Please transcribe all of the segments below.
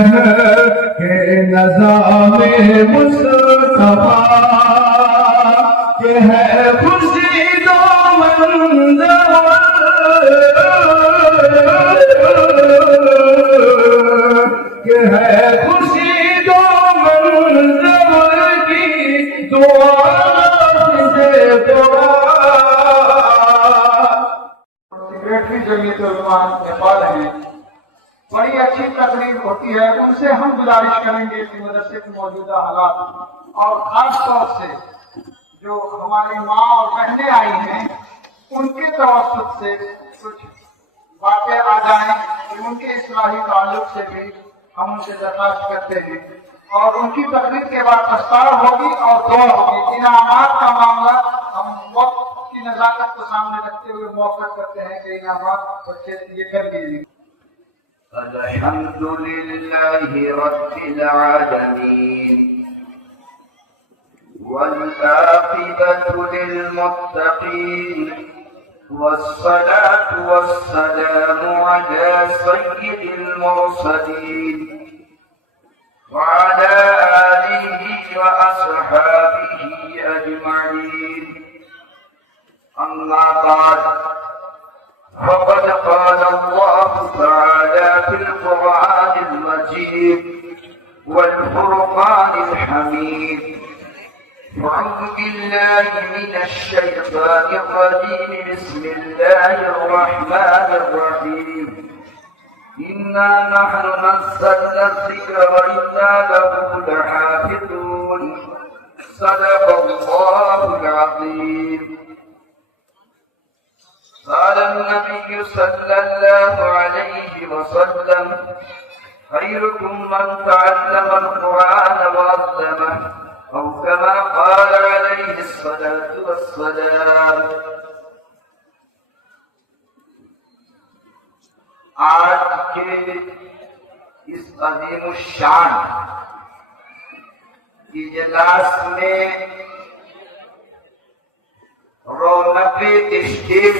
کہ نظام مصطفیٰ کہ ہے خوشی دو منظر کہ ہے خوشی دو منظر کی دعا سے دعا. سیکریٹری جمعیت علماء نیپال ہیں، بڑی اچھی تقریر ہوتی ہے. ان سے ہم گزارش کریں گے کہ مدرسے کے موجودہ حالات اور خاص طور سے جو ہماری ماں اور بہنیں آئی ہیں ان کے توسط سے کچھ باتیں آ جائیں کہ ان کے اصلاحی تعلق سے بھی ہم ان سے درخواست کرتے ہیں. اور ان کی تقریر کے بعد دستار ہوگی اور دعا ہوگی. انعامات کا معاملہ ہم وقت کی نزاکت کو سامنے رکھتے ہوئے موقع کرتے ہیں کہ انعامات بچے یہ کر دیجیے. الحمد لله رب العالمين والعاقبة للمتقين والصلاة والسلام على سيد المرسلين وعلى آله وأصحابه أجمعين. أما بعد، فقد قال الله تعالى في القرآن المجيد والفرقان الحميد: أعوذ بالله من الشيطان الرجيم، بسم الله الرحمن الرحيم. إنا نحن نزلنا الذكر وإنا له لحافظون. صدق الله العظيم. قال النبي صلى الله عليه وسلم: خيركم من تعلم القرآن وعلمه، أو كما قال عليه الصلاة والسلام. آج کے اس عظیم الشان اجلاس میں رونق اسٹیج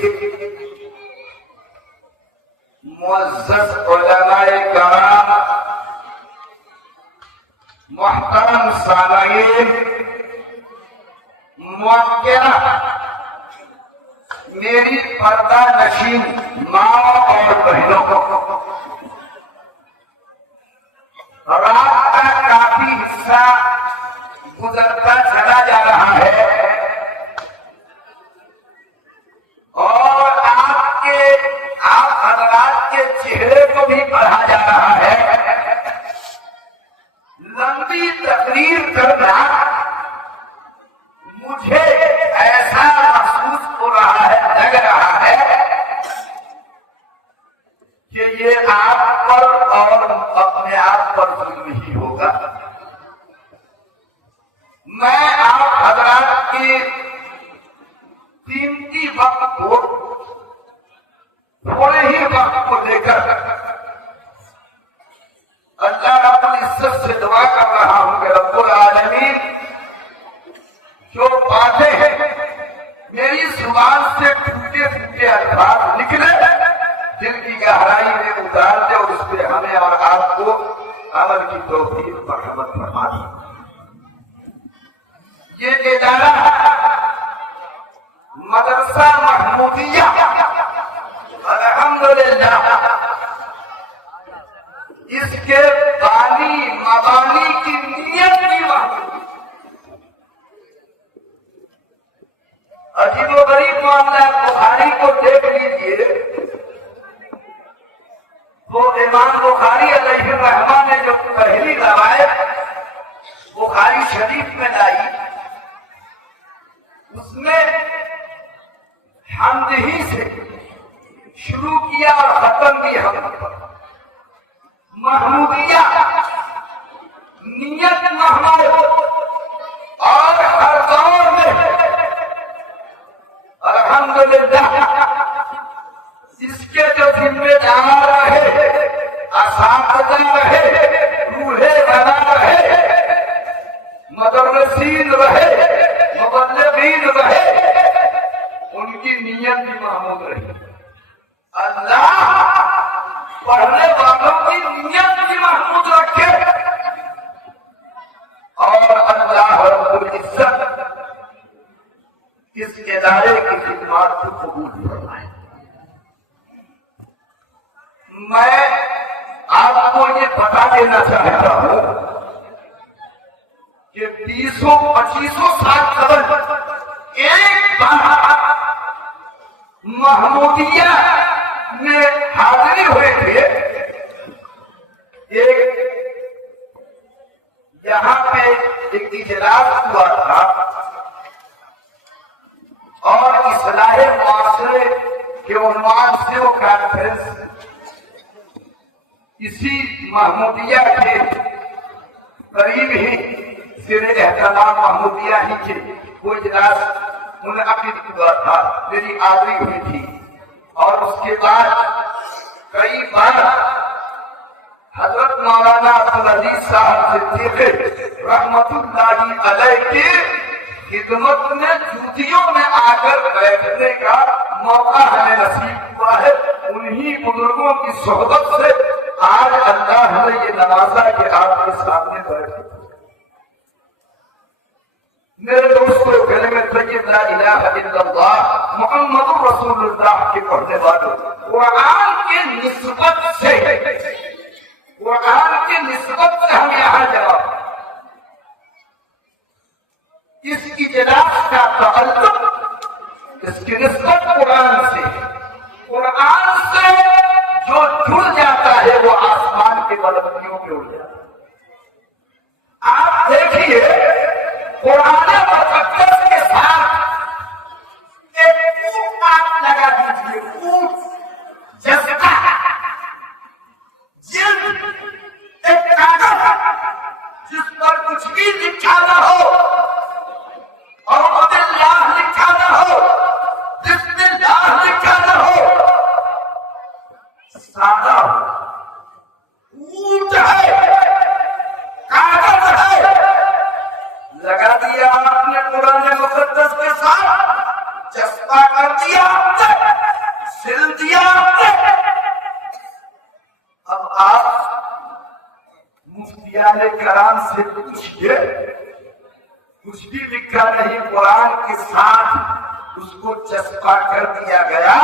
معزز علماء کرام، محترم سامعین، موقرہ میری پردہ نشین ماں اور بہنوں کو، رات کا کافی حصہ گزرتا چلا جا رہا ہے اور آپ حضرات کے چہرے کو بھی پڑھا جا رہا ہے. لمبی تقریر کرنا مجھے ایسا محسوس ہو رہا ہے، لگ رہا ہے کہ یہ آپ پر اور اپنے آپ پر ظلم ہی ہوگا. میں آپ حضرات کے قیمتی وقت کو تھوڑے ہی وقت کو لے کر اللہ رب العزت سے دعا کر رہا ہوں کہ رب العالمین جو باتیں ہیں میری زبان سے ٹوٹے ٹوٹے الفاظ نکلے دل کی گہرائی میں اتار دے اور اس پہ ہمیں اور آپ کو عمل کی توفیق اور رحمت فرما دے. یہ ادارہ مدرسہ محمودیہ الحمدللہ، اس کے بانی مبانی کی نیت کی بات عجیب و غریب معاملہ. بخاری کو دیکھ لیجیے تو امام بخاری علیہ الرحمہ نے جو پہلی روایت بخاری شریف میں لائی اس میں حمد ہی سے شروع کیا اور ختم بھی حمد پر. محمودیہ نیت محمود اور ہر دور میں الحمدللہ اس کے جو ذمہ دار رہے، اساتذہ رہے، روحے بنا رہے، مدرسین رہے، مبلغین رہے، ان کی نیت بھی محمود رہی. اللہ پڑھنے والوں کی نیت بھی محمود رکھے. اس ادارے کی خدمات کو قبول فرمائے۔ میں آپ کو یہ بتا دینا چاہتا ہوں کہ 20-25 سال قبل ایک بار محمودیہ میں حاضری ہوئے تھے، یہاں پہ ایک اجلاس ہوا تھا اور اصلاح معاشرے کے عنوان سے وہ کانفرنس اسی محمودیہ کے قریب ہی سر اہتمام محمودیہ ہی کے وہ اجلاس منعقد ہوا تھا، میری حاضری ہوئی تھی۔ اور اس کے بعد کئی بار حضرت مولانا عبدالعزیز صاحب صدیق رحمت اللہ علیہ کی خدمت میں جوتیوں میں آ کر بیٹھنے کا موقع ہمیں نصیب ہوا ہے۔ انہی بزرگوں کی صحبت سے آج اللہ نے یہ نوازا کہ آپ کے سامنے بیٹھے۔ میرے دوستوں، کلمہ طیب لا الہ الا اللہ محمد رسول اللہ کے پڑھنے والوں، قرآن کی نسبت سے ہم یہاں جمع، اس اجلاس کا تعلق، اس کی نسبت قرآن سے، قرآن سے جو جڑ جاتا ہے وہ آسمان کے بلندیوں پہ اڑ جاتا ہے۔ آپ دیکھیے قرآن مقدس کے ساتھ ایک اونٹ آپ لگا دیجیے، اونٹ جذبہ جلد ایک کاغذ جس پر کچھ بھی لکھا نہ ہو اور اللہ لکھا نہ ہو، بسم اللہ لکھا نہ ہو، سادہ اونٹ ہے، کاغذ ہے، لگا دیا آپ نے قرآن مقدس کے ساتھ، چسپا کر دیا آپ نے، سل دیا آپ نے۔ اب آپ مفتیان کرام سے پوچھئے، کچھ بھی لکھا نہیں، قرآن کے ساتھ اس کو چسپا کر دیا گیا۔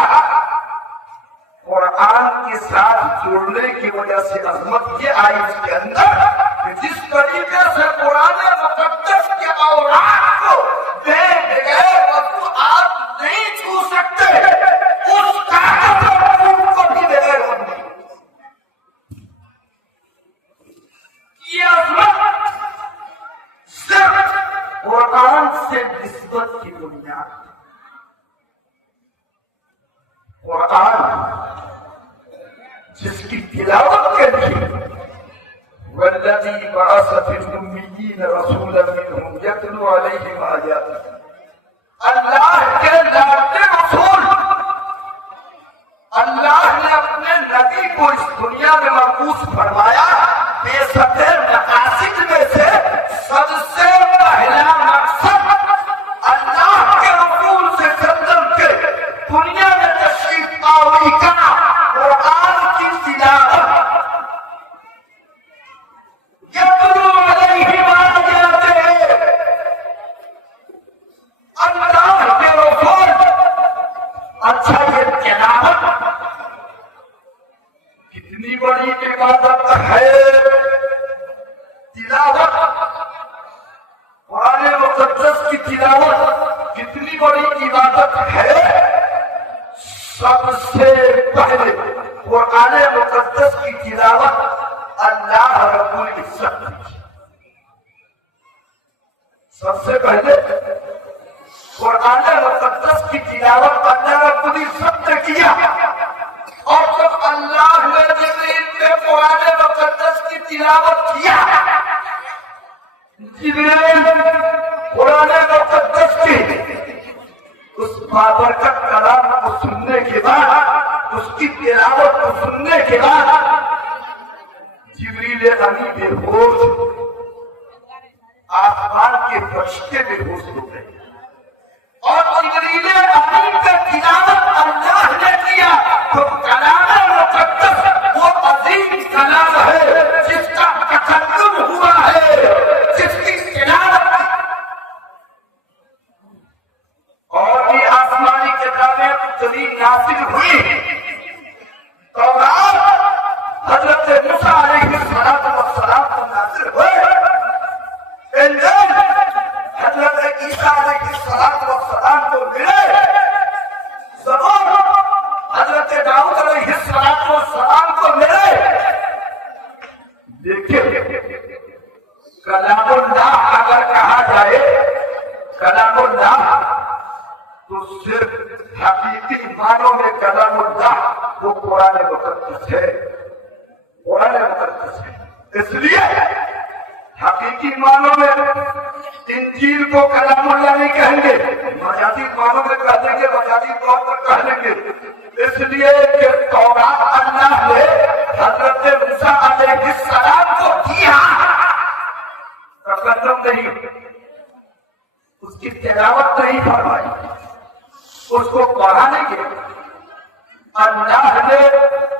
قرآن کے ساتھ جوڑنے کی وجہ سے عظمت یہ آئی اس کے اندر کہ جس طریقے سے قرآن مقدس کے اوراق کو بے بغیر وضو آپ نہیں چھو سکتے، اس کاغذ اور خون کو بھی بغیر وضو۔ یہ عظمت صرف قرآن سے نسبت کی بنیاد۔ قرآن جس کی تلاوت کے لیے والذی بعث فی الأمیین رسولا منہم یتلو علیہم آیاتہ، اللہ کے لاتے رسول، اللہ نے اپنے نبی کو اس دنیا میں مبعوث فرمایا۔ بے شتر مقاصد میں سے سب سے پہلا مقصد اللہ کے رسول سے چندن کے دنیا میں تشریف آوری کا قرآن کی تلاوت، یتلو علیہم آیاتہ، اللہ کے رسول۔ اچھا، یہ تلاوت کتنی بڑی عبادت ہے، تلاوت قرآن مقدس کی تلاوت کتنی بڑی عبادت ہے۔ سب سے پہلے قرآن مقدس کی تلاوت اللہ رب العزت نے کی۔ سب سے پہلے قرآن مقدس کی تلاوت اللہ رب العزت نے کیا، اور جب اللہ نے جبریل پہ قرآن مقدس کی تلاوت کیا، جبریل قرآن مقدس کی اس بابرکت کلام کو سننے کے بعد، اس کی تلاوت کو سننے کے بعد جبریل امین بے ہوش، آسمان کے فرشتے بے ہوش ہو گئے، اور جبریل امین کا تلاوت اللہ نے کیا تو کلام مقدس وہ عظیم کلام ہے جس کا تکلم ہوا ہے، جس کی تلاوت मुतसली नासिल हुई, तौरात हजरत मूसा अलैहिस्सलाम को नासिल हुए, इंजील हजरत ईसा अलैहिस्सलाम को मिले, ज़बूर हजरत दाऊद अलैहिस्सलाम को मिले। देखिए, कलामुल्लाह अगर कहा जाए कलामुल्लाह तो सिर्फ हकीकी मानों में कलामुल्लाह वो कुरान मुक़द्दस है, कुरान मुक़द्दस है। इसलिए हकीकी मानों में इंजील को कलामुल्लाह नहीं कहेंगे, मजाजी मानों में कह देंगे, मजाजी तौर पर कह देंगे। इसलिए कि तौरात अल्लाह ने हजरत मूसा अलैहिस्सलाम को दिया, तकल्लुम नहीं, उसकी तिलावत नहीं फरमाई, उसको पढ़ा नहीं गया। अल्लाह ने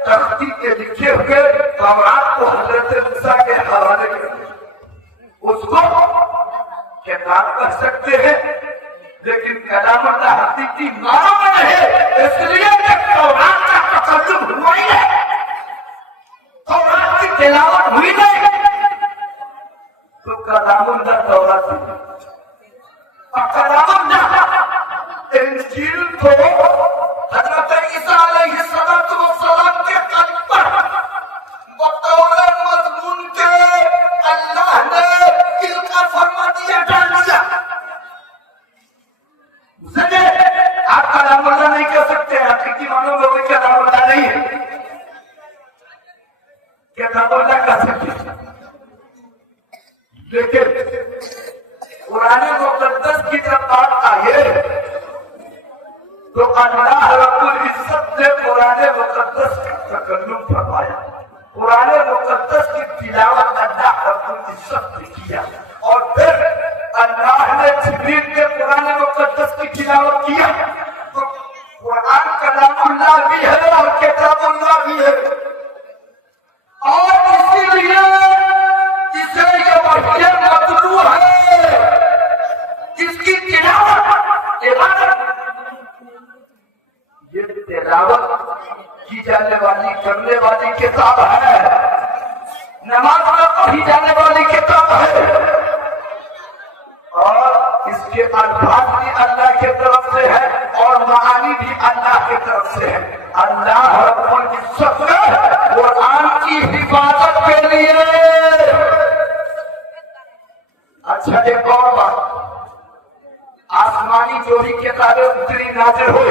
तख्ती के लिखे हुए तौरात को हजरत मूसा के हवाले कर दिया। उसको किताब कह सकते हैं, लेकिन कलामुल्लाह हकीकी मानो में नहीं। इसलिए तौरात का तकल्लुम हुआ ही है, तौरात की तिलावत हुई नहीं, तो कलामुल्लाह तौरात और कलामुल्लाह इंजील को हजरत ईसा अलैहिस्सलाम के कल्ब पर बतौर मज़मून के अल्लाह ने इल्का फरमा दिया, डाल दिया। आप कलामुल्लाह नहीं कह सकते, हकीकी मानो में कोई कलामुल्लाह नहीं है, कलामुल्लाह कह सकते। लेकिन कुरान मुक़द्दस की जब बात आई तो अल्लाह रब्बुल इज्जत ने कुरान मुक़द्दस का तकल्लुम फरमाया, कुरान मुक़द्दस की तिलावत अल्लाह रब्बुल इज्जत ने किया, और फिर अल्लाह ने जिब्रील के कुरान मुक़द्दस की तिलावत किया। तो कुरान कलामुल्लाह भी है और किताबुल्लाह भी है, और इसीलिए इसे ये वही मतलू है, इसकी तिलावत इबादत, ये तिलावत की जाने वाली करने वाली किताब है, नमाज में पढ़ी जाने वाली किताब है, और इसके अल्फाज भी अल्लाह की तरफ से है और मानी भी अल्लाह की तरफ से है। अल्लाह रब्बुल इज्जत ने कुरान की हिफाजत के लिए। अच्छा, एक और बात, आसमानी जो भी किताबें उतरी नाज़िल हुई,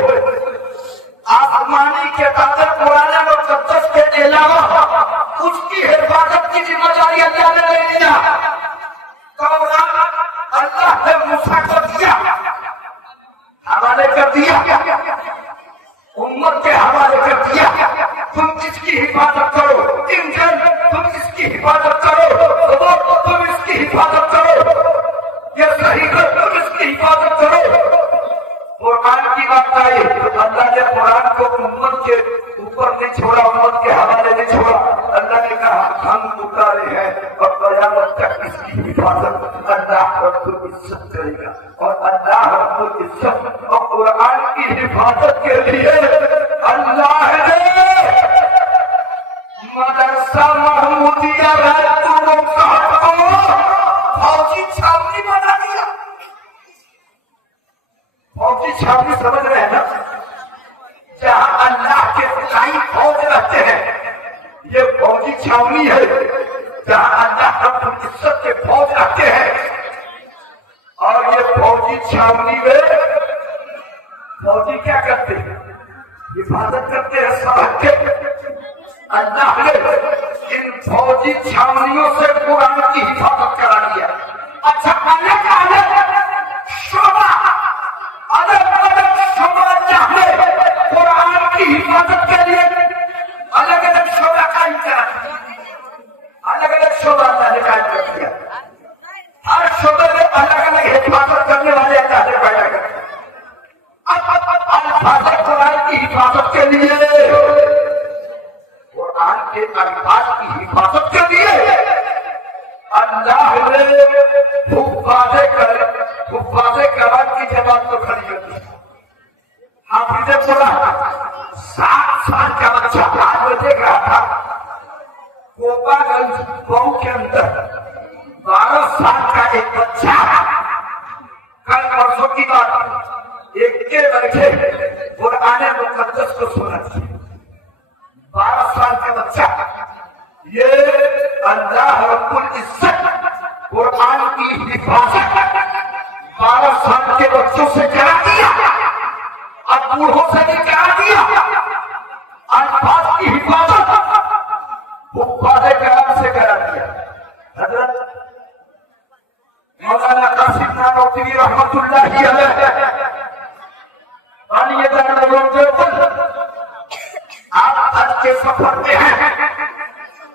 आसमानी किताबें कुरान मुक़द्दस के अलावा उसकी हिफाजत की जिम्मेदारी अल्लाह ने ले लिया। तौरात अल्लाह ने मूसा को दिया, हवाले कर दिया, उम्मत के हवाले कर दिया, तुम इसकी हिफाजत करो, इंजील तुम इसकी हिफाजत करो, ज़बूर तुम इसकी हिफाजत करो, ये सही है तुम इसकी हिफाजत करो। कुरान की बात आई तो अल्लाह ने कुरान को उम्मत के ऊपर नहीं छोड़ा, उम्मत के हवाले नहीं छोड़ा। अल्लाह ने कहा हम उतारे हैं और क़यामत तक इसकी हिफाजत अल्लाह रब्बुल इज्जत करेगा, और अल्लाह रब्बुल इज्जत और कुरान की हिफाजत के लिए अल्लाह ने मदरसा महमूदिया फौजी छावनी बना दिया। फौजी छावनी समझ रहे हैं ना, जहां अल्लाह के सिपाही फौज रहते हैं, ये फौजी छावनी है जहां अल्लाह रब्बुल इज्जत के फौज रहते हैं। और ये फौजी छावनी में फौजी क्या करते हैं? हिफाजत करते हैं सरहद के। अल्लाह ने इन फौजी छावनियों से कुरान की हिफाजत करा दिया। अच्छा, अलग अलग शोभा, अलग अलग शोभा अल्लाह ने कुरान की हिफाजत के लिए अलग अलग शोभा कायम करा दिया, अलग अलग शोभा अल्लाह ने कायम कर दिया। हर शोभे में अलग अलग हिफाजत करने वाले अल्लाह ने पैदा कर दिया। अल्फाज़ कुरान की हिफाजत के लिए, कुरान के अल्फाज की हिफाजत के लिए अल्लाह ने हुफ़्फ़ाज़े कलाम की जमात को खड़ी कर दी। हाफिज़े कुरान 7 साल का बच्चा आज मैं देख रहा था कोपागंज गांव के अंदर 12 साल का एक बच्चा कल परसों की बात एक के बैठे कुरान मुकद्दस को सुना 12 साल का बच्चा ये अल्लाह रब्बुल इज्जत कुरान की हिफाजत 12 साल के बच्चों से करा दिया और बूढ़ों से भी करा दिया अल्फाज की हिफाजत हुफ्फाज़े कलाम से करा दिया। हजरत मौलाना कासिम नानोतवी रहमतुल्लाहि अलैह आप आज के सफर में हैं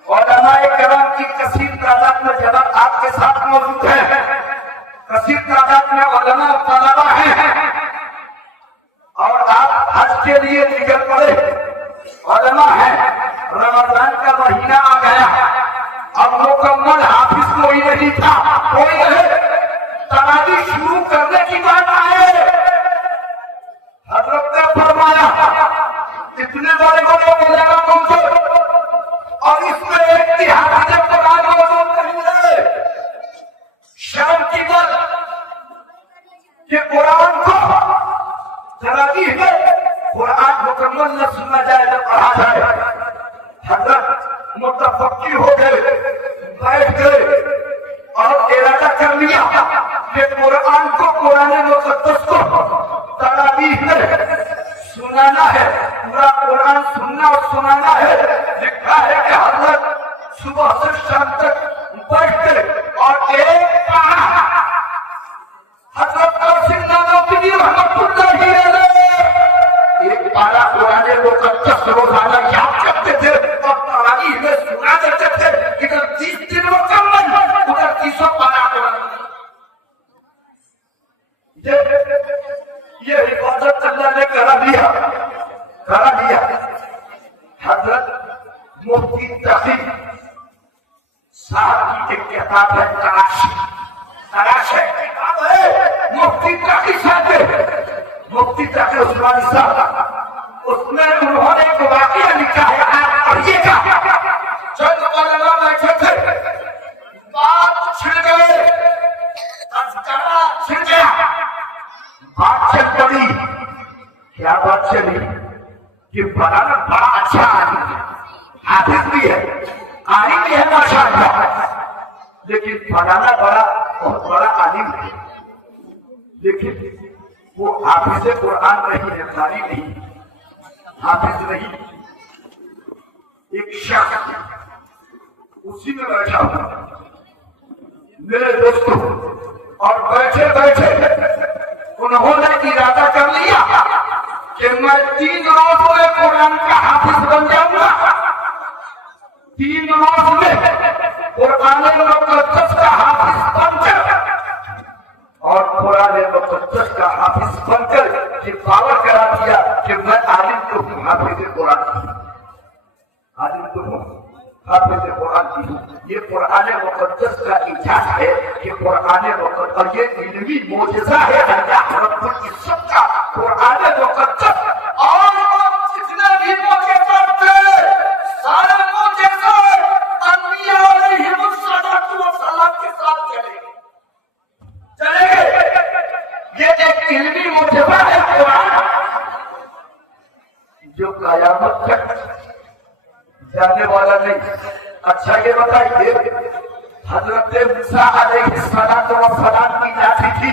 उलमाए किराम की कसीर तादाद में जनाब आपके साथ मौजूद है कसीर तादाद में उलमा तलबा हैं और आप हज के लिए निकल पड़े उलमा है रमजान का महीना आ गया अब मुकम्मल हाफिज कोई नहीं था कोई नहीं तरावी शुरू करने की बात आए हजरत ने फरमाया इतने बड़े बड़े उलमा मौजूद और इसमें एक की हाफिज कुरान मौजूद नहीं है शर्म की बात कि कुरान को तरावी में कुरान मुकम्मल न सुना जाए न पढ़ा जाए हजरत मुतफक्की हो गए बैठ गए और इरादा कर लिया कि कुरान को कुरान मुकद्दस को तरावीह में सुनाना है पूरा कुरान सुनना और सुनाना है लिखा है कि हजरत सुबह से शाम तक बैठते और एक पारा हजरत कासिम नानोतवी रहमतुल्लाहि अलैह एक पारा कुरान मुकद्दस रोजाना याद करते थे और तरावीह में सुना देते थे इधर 30 दिन मुकम्मल उधर 300 पारा कुरान ये हिफाजत अल्लाह ने करा दिया हजरत मुफ्ती तकी साहब की एक किताब है तलाश है किताब है मुफ्ती तकी साहब मुफ्ती तकी उस्मानी साहब उसमें उन्होंने एक वाकया लिखा है आप पढ़िएगा चंद उलमा बैठे थे बात छिड़ गए तज़किरा छिड़ गया बात चल पड़ी क्या बात चली कि फलाना बड़ा अच्छा आदमी है हाफिज भी है आलिम भी है माशाअल्लाह लेकिन फलाना बहुत बड़ा आलिम है लेकिन वो हाफिज कुरान नहीं है कारी नहीं हाफिज नहीं एक शख्स उसी में बैठा हुआ मेरे दोस्तों और बैठे बैठे उन्होंने इरादा कर लिया कि मैं 3 रोज में कुरान का हाफिज बन जाऊंगा 3 रोज में कुरान मुकद्दस का हाफिज बनकर और कुरान मुकद्दस का हाफिज बनकर ये दावा करा दिया कि मैं आलिम तो हूँ हाफिज कुरान आलिम तो हूँ हाफिज कुरान की ये कुरान मुकद्दस का इजाज है कि कुरान मुकद्दस और ये इल्मी मोजज़ा है अल्लाह रब्बुल इज्जत का कुरान मुकद्दस और जितने भी मोजज़ा थे सारे मोजज़ा अंबिया अलैहिमुस्सलातु वस्सलाम के साथ चलेंगे ये एक इल्मी मोजज़ा है कुरान जो कयामत तक जाने वाला नहीं। अच्छा ये बताइए हजरत मूसा अलैहिस्सलातु वस्सलाम की लाठी थी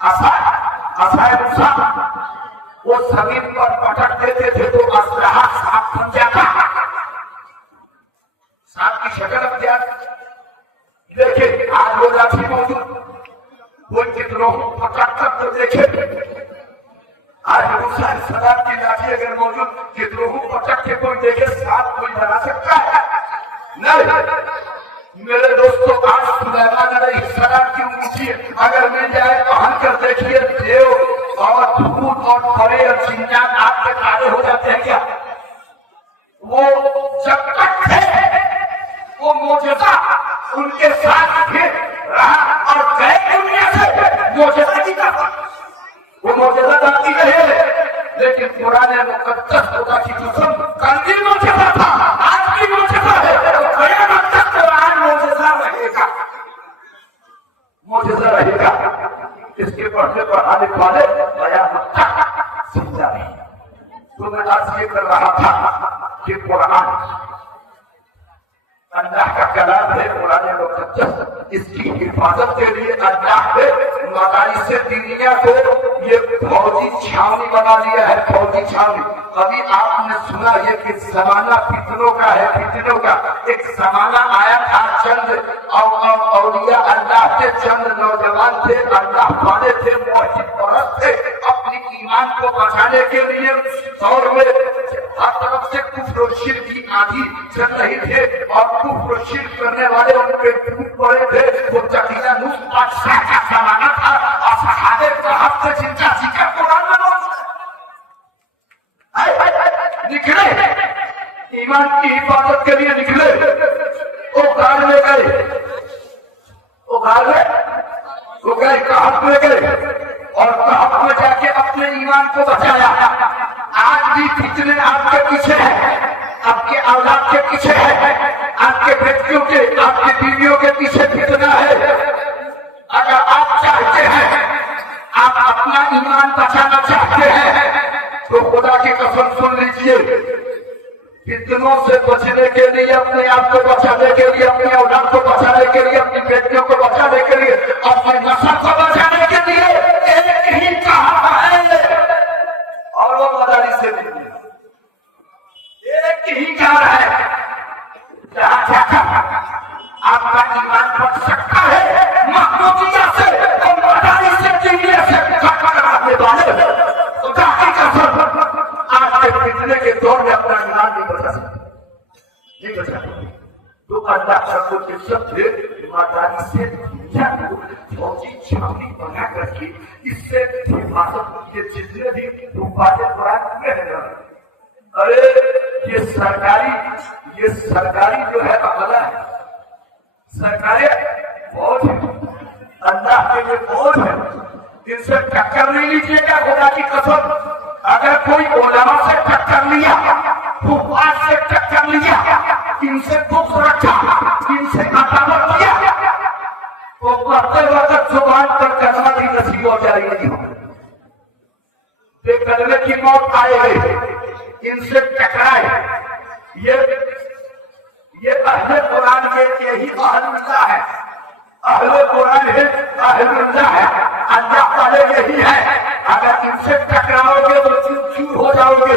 असाए मूसा वो जमीन पर पटक देते थे तो असलहा सांप बन जाता सांप की शक्ल अख्तियार देखे आज वो लाठी मौजूद कोई कितनों पटक कर तो देखे आज मूसा अलैहिस्सलाम की लाठी अगर मौजूद कितनों पटक के कोई देखे सांप कोई बना सकता है नहीं। मेरे दोस्तों आज सुलेमान अलैहिस्सलाम की अंगूठी अगर मिल जाए तो हलकर देखिए देव और धूल और परे और चिंजान आपके काले हो जाते हैं क्या वो जब तक थे वो मोजज़ा उनके साथ फिर रहा और गए दुनिया से मोजज़ा की तरफ वो मोजज़ा जाती रहे لیکن قرآن مقدس خدا کی قسم کل بھی معجزہ تھا، آج بھی معجزہ ہے، قیامت تک قرآن معجزہ رہے گا، معجزہ رہے گا۔ اس کے پڑھنے پڑھانے والے قیامت تک سمجھا نہیں۔ تو میں آج یہ کر رہا تھا کہ قرآن اللہ کا کلام ہے، قرآن مقدس، اس کی حفاظت کے لیے اللہ نے مدارس دینیہ کو یہ فوجی چھاونی بنا لیا ہے، فوجی چھاونی۔ کبھی آپ نے سنا یہ کہ زمانہ فتنوں کا ہے، فتنوں کا ایک زمانہ آیا تھا، چند اولیاء اللہ کے چند نوجوان تھے، اللہ والے تھے، موحد پرست تھے، اپنی ایمان کو بچانے کے لیے دور میں ہر طرف سے کفر و شرک کی آندھی چل رہی تھے اور کفر و شرک کرنے والے ان پہ ٹوٹ پڑے تھے۔ وہ جقیہ نوح بادشاہ کا زمانہ تھا اور صحابہ کرام سے جن کا ذکر قرآن میں نکلے، ایمان کی حفاظت کے لیے نکلے، وہ غار میں گئے، وہ غار میں وہ گئے، کہف میں گئے اور کہف میں جا کے اپنے ایمان کو بچایا۔ آج بھی فتنے آپ کے پیچھے ہیں، آپ کے اولاد کے پیچھے ہے، آپ کے بیٹیوں کے، آپ کی بیویوں کے پیچھے فتنہ ہے۔ اگر آپ چاہتے ہیں، آپ اپنا ایمان بچانا چاہتے ہیں تو خدا کی قسم سن لیجئے، فتنوں سے بچنے کے لیے، اپنے آپ کو بچانے کے لیے، اپنی اولاد کو بچانے کے لیے، اپنی بیٹیوں کو بچانے کے لیے، اپنے نسل کو بچانے کے لیے ایک ہی کہا ہے اور وہ مدارس سے ایک ہی کار ہے، جہاں جا کر آپ کا ایمان بچ سکتا ہے محمودیہ سے اور مدارس سے کٹانے والے خدا کی قسم آج کے فتنے کے دور میں اپنا ایمان نہیں بچا سکتے، نہیں بچا سکتے۔ تو اللہ رب العزت نے مدارس سے فوجی چھاونی بنا کر کے اس سے حفاظت کے جتنے بھی حفاظت قرآن میں ہے، ارے یہ سرکاری جو ہے عملہ ہے، سرکاری فوج ہے، اللہ کے لیے فوج ہے، ان سے ٹکر نہیں لیجیے گا خدا کی قسم۔ اگر کوئی علماء سے ٹکر لیا، حفاظ سے ٹکر لیا، ان سے بغض رکھا، ان سے عداوت کیا، تو پڑھتے وقت زبان پر کلمہ بھی نصیب ہو جائے گی، بے کلمے کی موت آئے گی۔ ان سے ٹکرائے، یہ اہل قرآن کے یہی اہل اللہ ہے، اہل قرآن ہے، اہل اللہ ہے، اللہ والے یہی ہے۔ اگر ان سے ٹکراؤ گے تو چور ہو جاؤ گے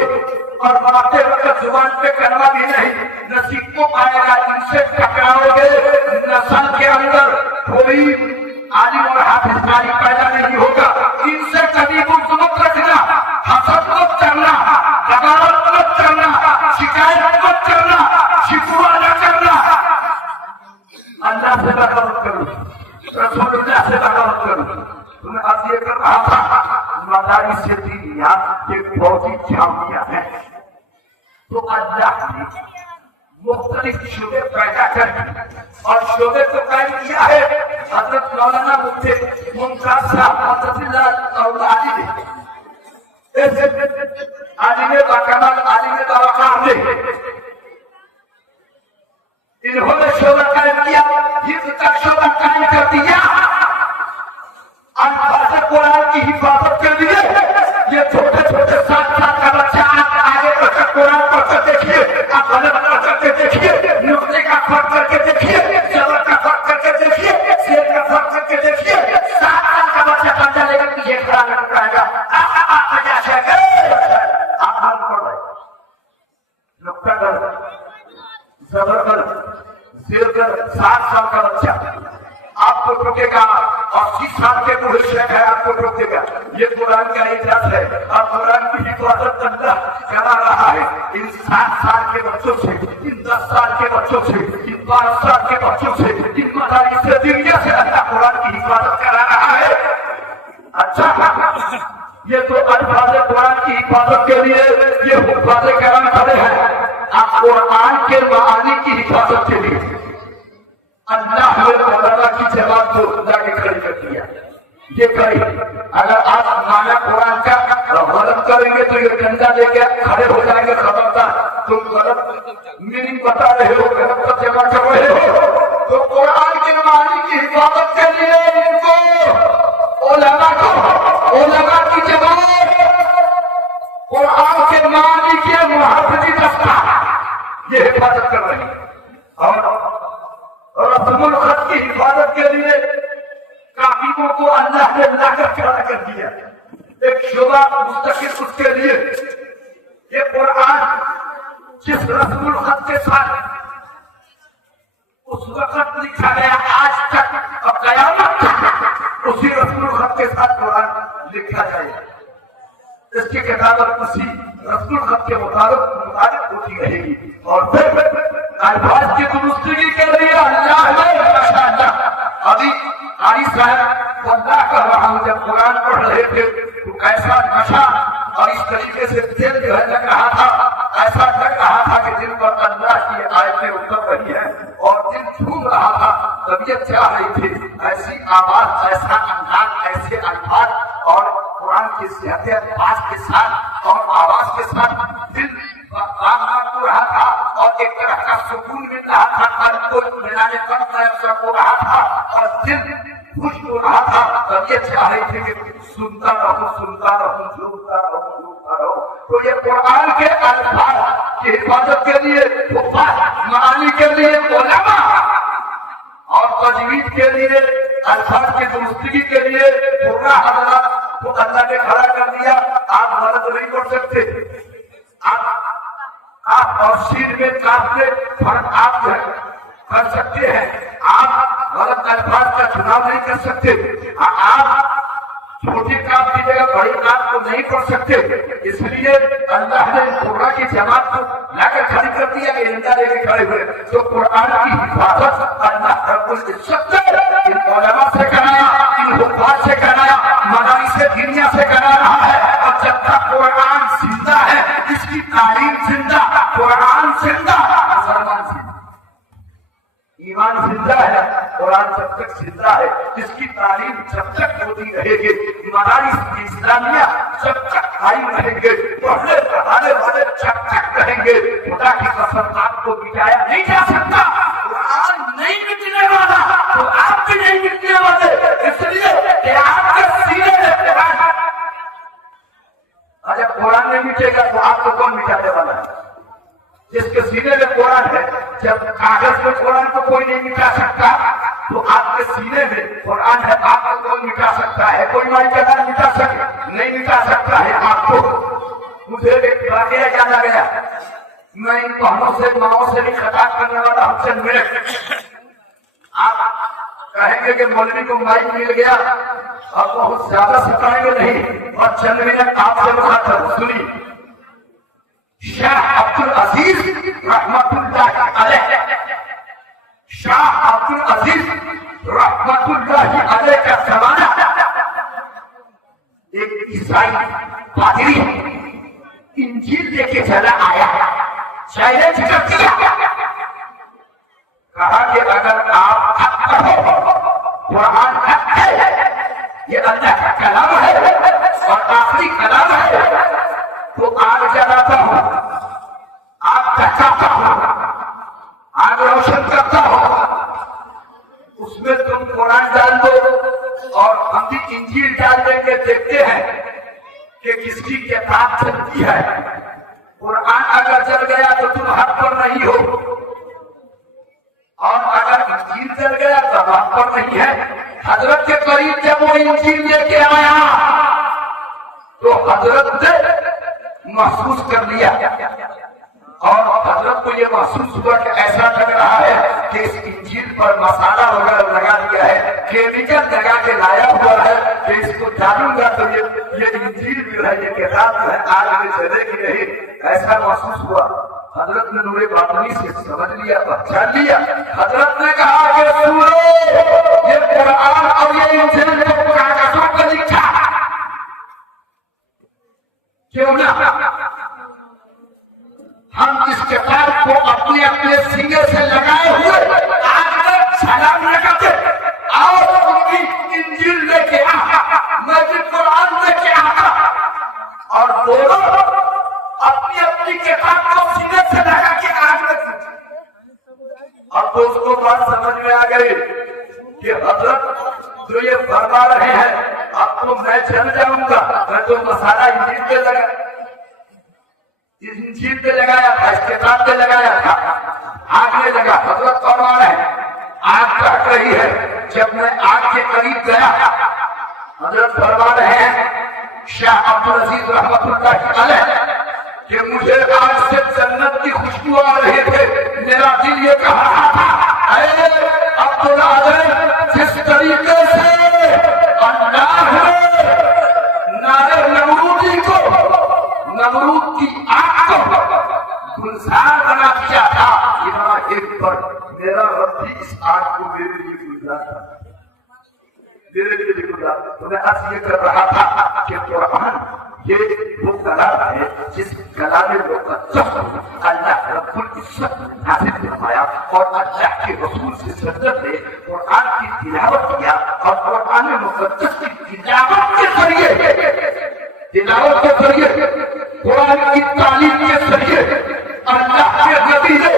اور باتیں وقت زبان پہ کلمہ بھی نہیں نصیب کو آئے گا۔ ان سے ٹکراؤ گے، نسل کے اندر کوئی عالم اور حافظ کاری پیدا نہیں ہوگا۔ ان سے کبھی بغض مت رکھنا، حسد مت کرنا، بغاوت مت کرنا، شکایت مت کرنا، شکوہ نہ کرنا۔ اللہ سے بغاوت کرو، رسول اللہ سے بغاوت کرو۔ تمہیں اب یہ کر رہا تھا مدارس دینیہ کے فوجی چھاونیاں ہیں، تو اللہ نے مختلف شعبے پیدا کر اور شعبے کو قائم کیا ہے۔ حضرت مولانا مفتی ممتاز صاحب حضرت اللہ اور عالم باکمال عالم باوقار نے انہوں نے شعبہ قائم کیا، حفظ کا شعبہ قائم کر دیا۔ الفاظ قرآن کی حفاظت کے لیے یہ چھوٹے چھوٹے 7 سال کا بچہ آگے بڑھ کر قرآن پڑھ کر دیکھیے، آپ غلط پڑھ کر کے دیکھیے، نقطے کا فرق کر کے دیکھیے، زبر کا فرق کر کے دیکھیے، شیر کا فرق کر کے دیکھیے۔ 7 سال کا بچہ بن جائے گا کہ یہ کھڑا نہیں پائے گا، آپ پڑھ رہے نقطہ غلط، زبر غلط، شیر غلط، 7 سال کا بچہ آپ کو ٹوکے گا اور 30 سال کے بوڑھے شیخ ہے آپ کو ٹوکے گا۔ یہ قرآن کا اعجاز ہے اور قرآن کی حفاظت اللہ کرا رہا ہے۔ ان 7 سال کے بچوں سے، ان 10 سال کے بچوں سے، ان 12 سال کے بچوں سے، ان مدارس دینیہ سے اللہ قرآن کی حفاظت کرا رہا ہے۔ اچھا، یہ تو الفاظ قرآن کی حفاظت کے لیے یہ حفاظ کرام کھڑے ہیں، آپ قرآن کے معانی کی حفاظت کے لیے اللہ نے مولانا کی جواب کو لا کے کھڑی کر دیا۔ یہ کہیں اگر آپ معنی قرآن کا غلط کریں करेंगे तो ये डंडा लेके खड़े हो जाएंगे, खबरदार तुम गलत मीनिंग बता रहे हो, गलत तर्जमा कर रहे हो। तो कुरान की मानी की हिफाजत के लिए इनको उलमा की जमात, कुरान के मानी के मुहाफिजी दस्ता ये हिफाजत कर रही है। और रस्मुल खत की हिफाजत के लिए कातिबों को अल्लाह ने लाकर खड़ा कर दिया, एक शोभा मुस्तकिल उसके लिए। ये कुरान जिस रस्मुल खत के साथ उस वक्त लिखा गया आज तक और कयामत तक उसी रस्मुल खत के साथ कुरान लिखा जाएगा। इसकी किताबत उसी रस्मुल खत के मुताबिक होती रहेगी। और फिर अल्फाज की दुरुस्ती के लिए अल्लाह ने माशाअल्लाह अभी कारी साहब अल्लाह कह रहा हूं, जब कुरान पढ़ रहे थे तो कैसा नशा और इस तरीके से दिल जो है लग रहा था, ऐसा लग रहा था कि दिल पर अल्लाह की आयतें उतर रही है और दिल झूम रहा था, तबीयत चाह रही थी ऐसी आवाज, ऐसा अंदाज, ऐसे अल्फाज और कुरान की सेहत अल्फाज के साथ और आवाज के साथ दिल हो रहा था और एक तरह का सुकून मिल रहा था, कल को मिलाने कल हो रहा था और दिल खुश हो रहा था। तबीयत चाह रही थी कि सुनता रहूं, झूमता रहूं। तो ये कुरान के अल्फाज की हिफाजत के लिए, मानी के लिए उलमा और तजवीद के लिए, अल्फाज की दुरुस्ती के लिए पूरा हजरत को अल्लाह ने खड़ा कर दिया। आप गलत नहीं कर सकते, आप तफसीर में काफले फर्क आप कर सकते हैं, आप गलत अल्फाज का चुनाव नहीं कर सकते, आप छोटी काम की जगह बड़ी काम को नहीं कर सकते। इसलिए अल्लाह ने कुरान की जमात को लाकर खड़ी कर दिया कि डंडा लेके खड़े हुए। तो कुरान की हिफाजत अल्लाह रब्बुल इज्जत ने इन उलमा से कराया, इन हुक्काम से कराया, मदानी से दुनिया से करा रहा है। और जब तक कुरान जिंदा है, इसकी तालीम जिंदा, कुरान जिंदा, मुसलमान जिंदा, ईमान जिंदा है, कुरान जब तक जिंदा है, इसकी तालीम जब तक होती रहेगी, मदारिस इस्लामिया जब तक कायम रहेंगे, पढ़ने पढ़ाने वाले जब तक रहेंगे, खुदा की कसम आपको मिटाया नहीं जा सकता। कुरान नहीं मिटने वाला तो आप भी नहीं मिटने वाले, इसलिए कि आपके सीने में कुरान, जब कुरान नहीं मिटेगा तो आपको कौन मिटाने वाला है? जिसके सीने में कुरान है, जब कागज में कुरान को कोई नहीं मिटा सकता तो आपके सीने में कुरान है, आपको कौन मिटा सकता है? कोई माई का नाम मिटा सके नहीं मिटा सकता है आपको। मुझे एक वाकया याद आ गया, मैं इन बहनों से माओ से भी खिताब करने वाला हूं। चंद मिनट आप कहेंगे कि मौलवी को माइक मिल गया, अब बहुत ज्यादा सताएंगे नहीं, और चंद मिनट आपसे मुखातब सुनिए। शाह अब्दुल अजीज रहमतुल्लाह अलैह, शाह अब्दुल अजीज रहमतुल्लाह अलैह का जमाना, एक ईसाई पादरी इंजील लेके चला आया, चैलेंज कर दिया, कहा कि अगर आप हक कहो, कुरान हक है, ये अल्लाह का कलाम है और आखिरी कलाम है, तो आग जलाता हूं, आग चढ़ाता हूं, आग रोशन करता हूं, उसमें तुम कुरान डाल दो और हम भी इंजील डाल देंगे। देखते हैं कि किसकी किताब चलती है। कुरान अगर जल गया तो तुम हक पर नहीं हो, और अगर इंजील जल गया तो हक पर नहीं है। हजरत के करीब जब वो इंजील लेके आया तो हजरत ने महसूस कर लिया, और हजरत को ये महसूस हुआ कि ऐसा लग रहा है कि इस इंजील पर मसाला वगैरह लगा दिया है, केमिकल लगा के लाया हुआ है, कि इसको डालूंगा तो ये इंजील भी है, ये किताब जो है आग में जलेगी नहीं, ऐसा महसूस हुआ। हजरत ने नूरे बातनी से समझ लिया, पहचान लिया। हजरत ने कहा कि सुनो, ये कुरान और ये इंजील कागजों पर लिखा, क्यों ना हम इस किताब को अपने अपने सीने से लगाए हुए आग में छलांग लगाते, और उनकी इंजील लेके आता, मैं भी कुरान लेके आता, और दोनों अपनी अपनी किताब को सीने से लगा के आग में फूंके। अब तो उसको बात समझ में आ गई कि हजरत जो ये फरमा रहे हैं अब तो मैं चल जाऊंगा। मैं तो मसाला इंजीन पे लगा, इंजीन पे लगाया था, इस किताब पे लगाया था, आग में लगा। हजरत फरमा रहे हैं आग कट रही है। जब मैं आग के करीब गया, हजरत फरमा रहे हैं शाह अब्दुल अजीज रहमतुल्लाह अलैह कि मुझे आग से जन्नत की खुशबू आ रही थे। मेरा दिल ये कह रहा था अरे अब्दुल अजीज जिस तरीके से अल्लाह ने नारे नमरूदी को, नमरूद की आग को गुलजार बना दिया था, यहाँ एक पर मेरा रब भी इस आग को मेरे लिए गुलजार था, मेरे लिए गुलजार। तो मैं अर्ज ये कर रहा था कि कुरान ये वो कलाम है जिस कलाम में अल्लाह रब्बुल इज्जत नाज़िल फरमाया और अल्लाह के रसूल से सल्लल्लाहु ने कुरान की तिलावत किया और कुरान मुक़द्दस की तिलावत के जरिए कुरान की तालीम के जरिए अल्लाह के नबी ने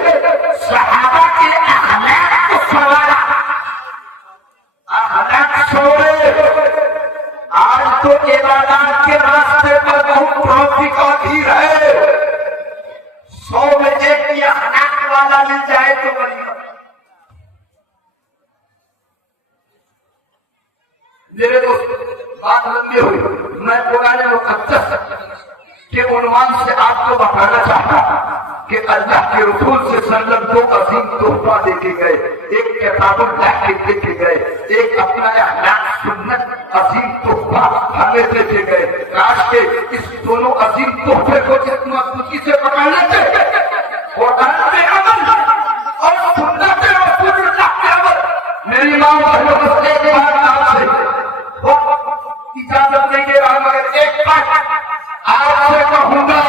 सहाबा के अखलाक को संवारा, अखलाक संवारे। आज तो इबादत के रास्ते पर बहुत ट्रैफिक और भीड़ है। 100 में एक या अखलाक वाला मिल जाए तो बढ़िया। मेरे दोस्त बात लंबी हुई, मैं कुरान मुक़द्दस के उन्वान से आपको बताना चाहता कि अल्लाह के रसूल से सल्लल्लाहु दो अजीम तोहफा देके गए, एक किताबुल्लाह के देके गए, एक अपना अखलाक सुन्नत अजीम तोहफा हमें देके गए। काश के इस दोनों अजीम तोहफे को जिस मजबूती से पकड़ लेते कुरान पे अमल और सुन्नत रसूलुल्लाह पे अमल। मेरी मां बहनों एक बात आपसे इजाजत नहीं दे रहा मगर एक बात आपसे कहूंगा,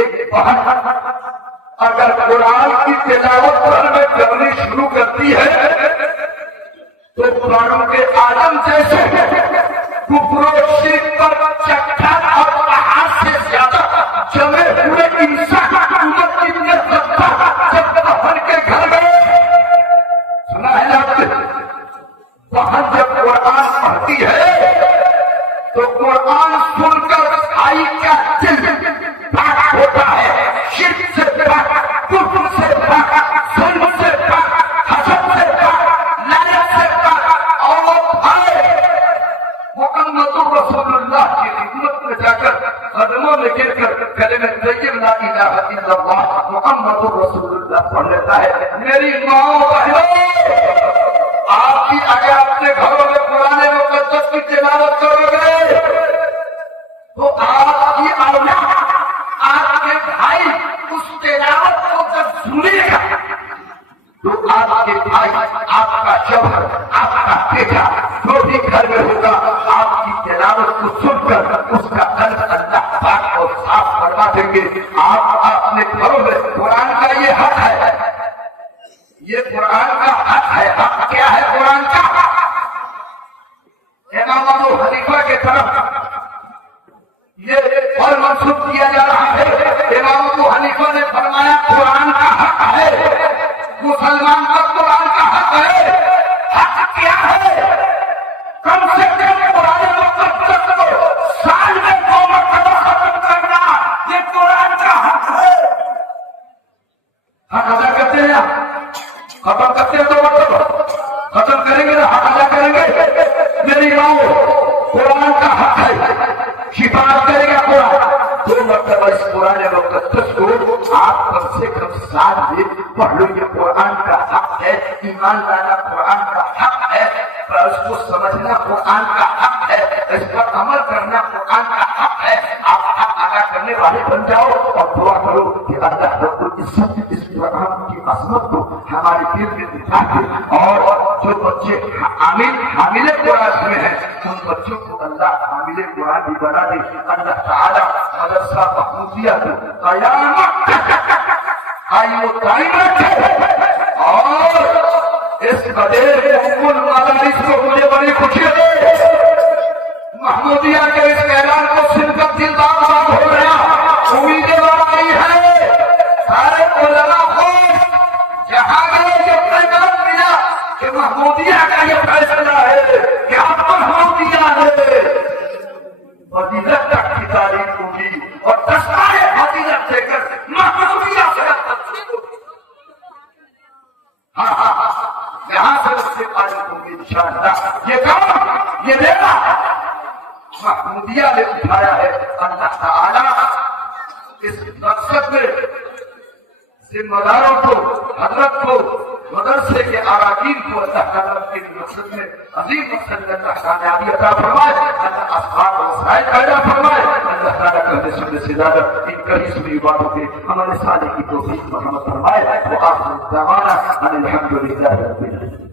एक बात अगर कुरान की तिलावत घर में करनी शुरू करती है तो फारूक आजम जैसे कुफर शिर्क पर चट्टान और पहाड़ से ज्यादा जमे हुए इंसान उम्मत इतने जब बहन के घर गए, सुना है आपने, बहन जब कुरान पढ़ती है तो कुरान सुनकर भाई का दिल पाक होता है, शिर्क से पाक, कुफ्र से पाक, जुल्म से पाक, हसद से पाक, लानत से पाक। और भाई मुहम्मदुर रसूलुल्लाह की खिदमत में जाकर कदमों में गिरकर कलिमा तय्यब ला इलाहा इल्लल्लाह मुहम्मदुर रसूलुल्लाह पढ़ लेता है। मेरी माओ बहनों, आप भी अगर अपने घरों में कुरान मुक़द्दस की तिलावत करोगे तो आपकी औलाद, आपके भाई उस तिलावत को जब सुनेगा तो आपके भाई, आपका शौहर, आपका बेटा जो भी घर में होगा आपकी तिलावत को सुनकर उसका कल्ब अल्लाह पाक और साफ करवा देंगे। आप अपने घरों में कुरान का ये हक है, ये कुरान का हक है। हक क्या है कुरान का? इमाम अबू हनीफा के तरफ ये और मंसूब किया जा रहा है। इमाम अबू हनीफा ने फरमाया कुरान का हक है, मुसलमान का कुरान का हक है। हक क्या है? कम से कम कुरान मुक़द्दस को साल में 2 मरतबा खत्म करना, ये कुरान का हक है। हक अदा करते हैं, खत्म करते हैं 2 मरतबा, खत्म करेंगे ना, हक अदा करेंगे। मेरी माओ, कुरान का हक है, शिफात करेगा कुरान। 2 मरतबा इस कुरान मुक़द्दस को आप कम से कम साल में पढ़ लो। ये कुरान का हक है, ईमान लाना कुरान का हक है, उसको समझना कुरान का हक है, इस पर अमल करना कुरान का हक है। आप हक अदा करने वाले बन जाओ और दुआ करो कि अल्लाह रब्बुल इज्जत इस कुरान की अज़मत को हमारे दिल में बिठा दे। और जो बच्चे हामिले कुरान में हैं उन बच्चों को अल्लाह हामिले कुरान भी बना दे। अल्लाह ताला मदरसा महमूदिया को क़यामत कायम रखे। और इस बड़े उम्मुल मदारिस को मुझे बड़ी खुशी है, महमूदिया के इस ऐलान को सुनकर महमूदिया का ये फैसला है कि आपको महमूदिया है फजीलत तक की तारीफ होगी और दस्तारे फजीलत देकर महमूदिया से यहां से उससे तारीफ होगी इंशाअल्लाह। ये काम ये मेरा महमूदिया ने उठाया है। अल्लाह ताला इस मकसद में जिम्मेदारों को, हजरत को, मदरसे के अराकीन को अल्लाह ताला के मकसद में अजीम मकसद में अल्लाह कामयाबी अता फरमाए, अल्लाह असबाब और वसाइल पैदा फरमाए। अल्लाह ताला कहते सुनने से ज्यादा इन कहीं सुनी बातों के हमारे साले की तौफीक मरहमत फरमाए। वो आखिर दवाना अनिल हम्दुलिल्लाह रब्बिल आलमीन।